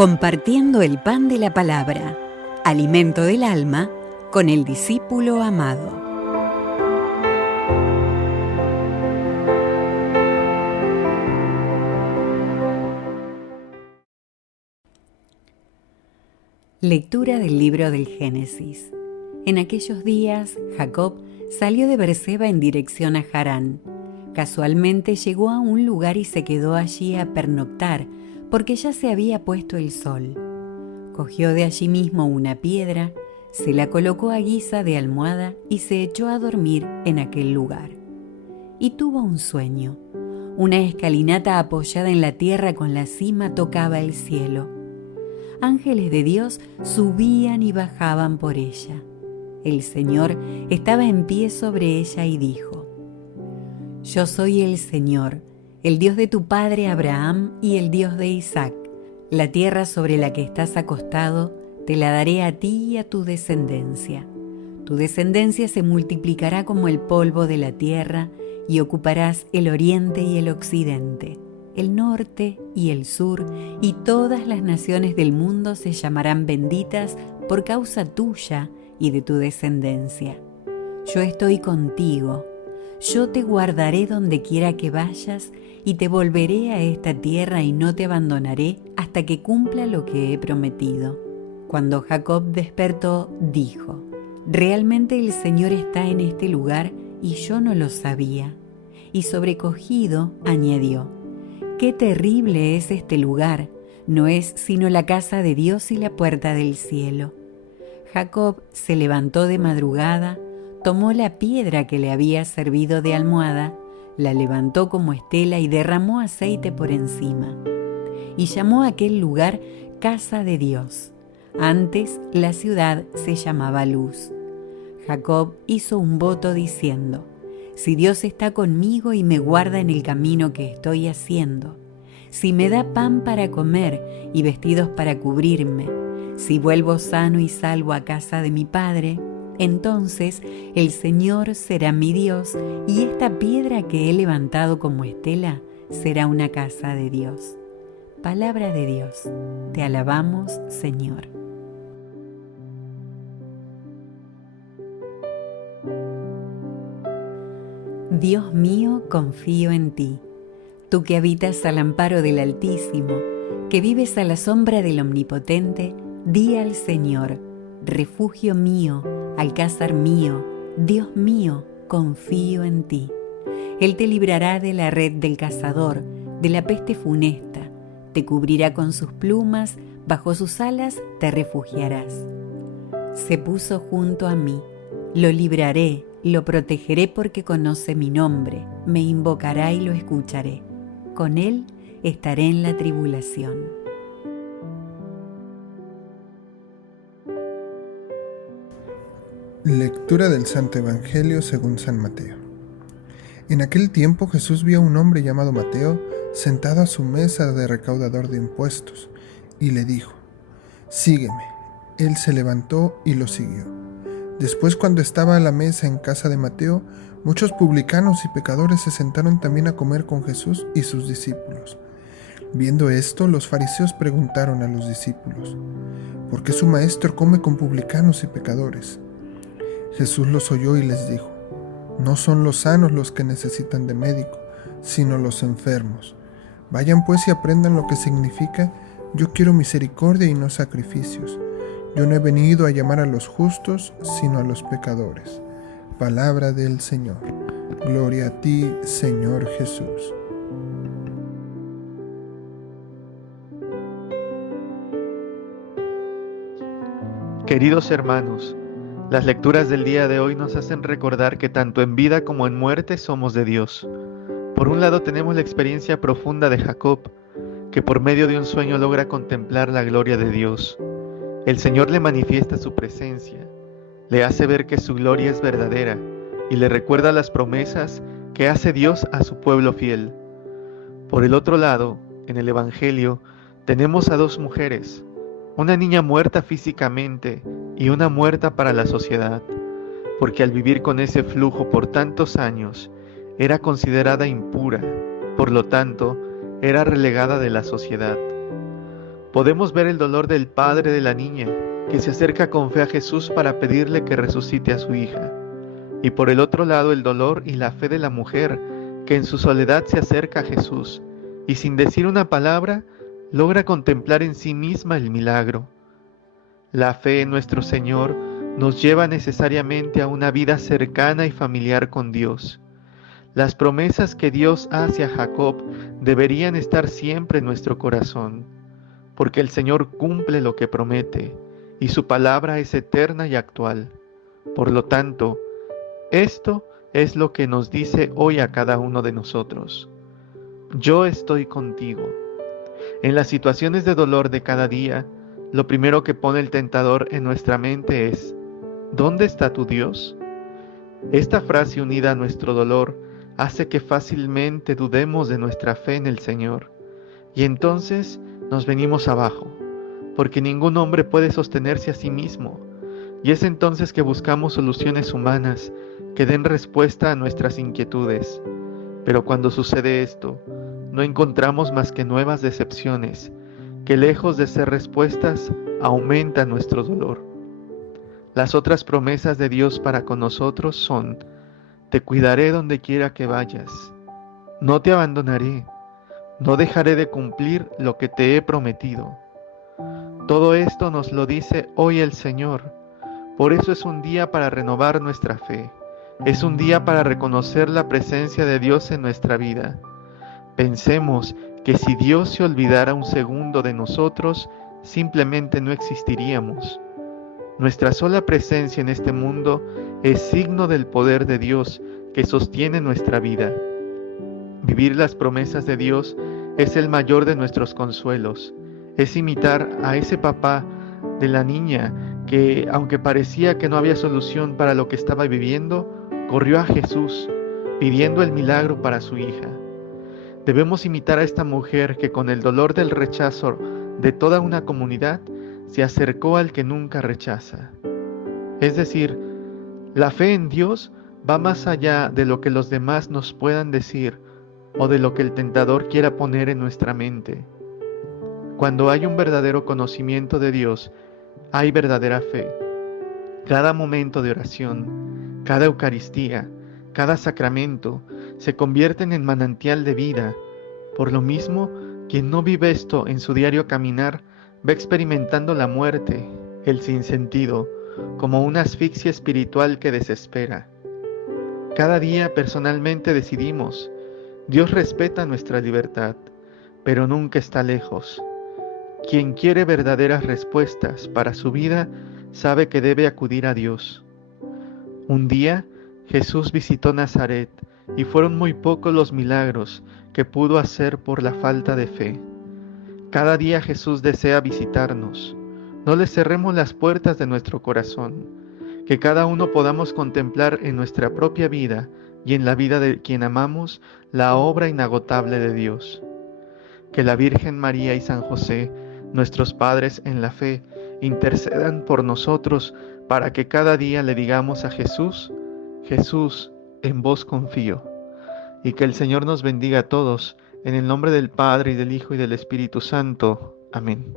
Compartiendo el pan de la palabra, alimento del alma, con el discípulo amado. Lectura del libro del Génesis. En aquellos días, Jacob salió de Berseba en dirección a Harán. Casualmente llegó a un lugar y se quedó allí a pernoctar, porque ya se había puesto el sol. Cogió de allí mismo una piedra, se la colocó a guisa de almohada y se echó a dormir en aquel lugar. Y tuvo un sueño. Una escalinata apoyada en la tierra con la cima tocaba el cielo. Ángeles de Dios subían y bajaban por ella. El Señor estaba en pie sobre ella y dijo: Yo soy el Señor, el Dios de tu padre Abraham y el Dios de Isaac. La tierra sobre la que estás acostado te la daré a ti y a tu descendencia. Tu descendencia se multiplicará como el polvo de la tierra y ocuparás el oriente y el occidente, el norte y el sur, y todas las naciones del mundo se llamarán benditas por causa tuya y de tu descendencia. Yo estoy contigo. Yo te guardaré donde quiera que vayas y te volveré a esta tierra y no te abandonaré hasta que cumpla lo que he prometido. Cuando Jacob despertó, dijo: Realmente el Señor está en este lugar y yo no lo sabía. Y sobrecogido, añadió: Qué terrible es este lugar, no es sino la casa de Dios y la puerta del cielo. Jacob se levantó de madrugada, tomó la piedra que le había servido de almohada, la levantó como estela y derramó aceite por encima. Y llamó a aquel lugar Casa de Dios. Antes la ciudad se llamaba Luz. Jacob hizo un voto diciendo: Si Dios está conmigo y me guarda en el camino que estoy haciendo, si me da pan para comer y vestidos para cubrirme, si vuelvo sano y salvo a casa de mi padre, entonces el Señor será mi Dios y esta piedra que he levantado como estela será una casa de Dios. Palabra de Dios. Te alabamos, Señor. Dios mío, confío en ti. Tú que habitas al amparo del Altísimo, que vives a la sombra del Omnipotente, di al Señor: refugio mío, alcázar mío, Dios mío, confío en ti. Él te librará de la red del cazador, de la peste funesta, te cubrirá con sus plumas, bajo sus alas te refugiarás. Se puso junto a mí, lo libraré, lo protegeré porque conoce mi nombre, me invocará y lo escucharé. Con él estaré en la tribulación. Lectura del Santo Evangelio según San Mateo. En aquel tiempo Jesús vio a un hombre llamado Mateo sentado a su mesa de recaudador de impuestos y le dijo: Sígueme. Él se levantó y lo siguió. Después, cuando estaba a la mesa en casa de Mateo, muchos publicanos y pecadores se sentaron también a comer con Jesús y sus discípulos. Viendo esto, los fariseos preguntaron a los discípulos: ¿Por qué su maestro come con publicanos y pecadores? Jesús los oyó y les dijo: No son los sanos los que necesitan de médico, sino los enfermos. Vayan pues y aprendan lo que significa: yo quiero misericordia y no sacrificios. Yo no he venido a llamar a los justos, sino a los pecadores. Palabra del Señor. Gloria a ti, Señor Jesús. Queridos hermanos, las lecturas del día de hoy nos hacen recordar que tanto en vida como en muerte somos de Dios. Por un lado tenemos la experiencia profunda de Jacob, que por medio de un sueño logra contemplar la gloria de Dios. El Señor le manifiesta su presencia, le hace ver que su gloria es verdadera y le recuerda las promesas que hace Dios a su pueblo fiel. Por el otro lado, en el Evangelio, tenemos a dos mujeres, una niña muerta físicamente y una muerta para la sociedad, porque al vivir con ese flujo por tantos años, era considerada impura, por lo tanto, era relegada de la sociedad. Podemos ver el dolor del padre de la niña, que se acerca con fe a Jesús para pedirle que resucite a su hija. Y por el otro lado, el dolor y la fe de la mujer, que en su soledad se acerca a Jesús, y sin decir una palabra, logra contemplar en sí misma el milagro. La fe en nuestro Señor nos lleva necesariamente a una vida cercana y familiar con Dios. Las promesas que Dios hace a Jacob deberían estar siempre en nuestro corazón, porque el Señor cumple lo que promete, y su palabra es eterna y actual. Por lo tanto, esto es lo que nos dice hoy a cada uno de nosotros. Yo estoy contigo. En las situaciones de dolor de cada día, lo primero que pone el tentador en nuestra mente es: ¿dónde está tu Dios? Esta frase unida a nuestro dolor hace que fácilmente dudemos de nuestra fe en el Señor, y entonces nos venimos abajo, porque ningún hombre puede sostenerse a sí mismo, y es entonces que buscamos soluciones humanas que den respuesta a nuestras inquietudes. Pero cuando sucede esto, no encontramos más que nuevas decepciones, que lejos de ser respuestas, aumentan nuestro dolor. Las otras promesas de Dios para con nosotros son: te cuidaré donde quiera que vayas, no te abandonaré, no dejaré de cumplir lo que te he prometido. Todo esto nos lo dice hoy el Señor. Por eso es un día para renovar nuestra fe. Es un día para reconocer la presencia de Dios en nuestra vida. Pensemos que si Dios se olvidara un segundo de nosotros, simplemente no existiríamos. Nuestra sola presencia en este mundo es signo del poder de Dios que sostiene nuestra vida. Vivir las promesas de Dios es el mayor de nuestros consuelos. Es imitar a ese papá de la niña que, aunque parecía que no había solución para lo que estaba viviendo, corrió a Jesús pidiendo el milagro para su hija. Debemos imitar a esta mujer que, con el dolor del rechazo de toda una comunidad, se acercó al que nunca rechaza. Es decir, la fe en Dios va más allá de lo que los demás nos puedan decir o de lo que el tentador quiera poner en nuestra mente. Cuando hay un verdadero conocimiento de Dios, hay verdadera fe. Cada momento de oración, cada Eucaristía, cada sacramento se convierten en manantial de vida. Por lo mismo, quien no vive esto en su diario caminar va experimentando la muerte, el sinsentido, como una asfixia espiritual que desespera. Cada día personalmente decidimos: Dios respeta nuestra libertad, pero nunca está lejos. Quien quiere verdaderas respuestas para su vida sabe que debe acudir a Dios. Un día Jesús visitó Nazaret y fueron muy pocos los milagros que pudo hacer por la falta de fe. Cada día Jesús desea visitarnos. No le cerremos las puertas de nuestro corazón, que cada uno podamos contemplar en nuestra propia vida y en la vida de quien amamos la obra inagotable de Dios. Que la Virgen María y San José, nuestros padres en la fe, intercedan por nosotros para que cada día le digamos a Jesús: Jesús, en vos confío. Y que el Señor nos bendiga a todos, en el nombre del Padre, y del Hijo, y del Espíritu Santo. Amén.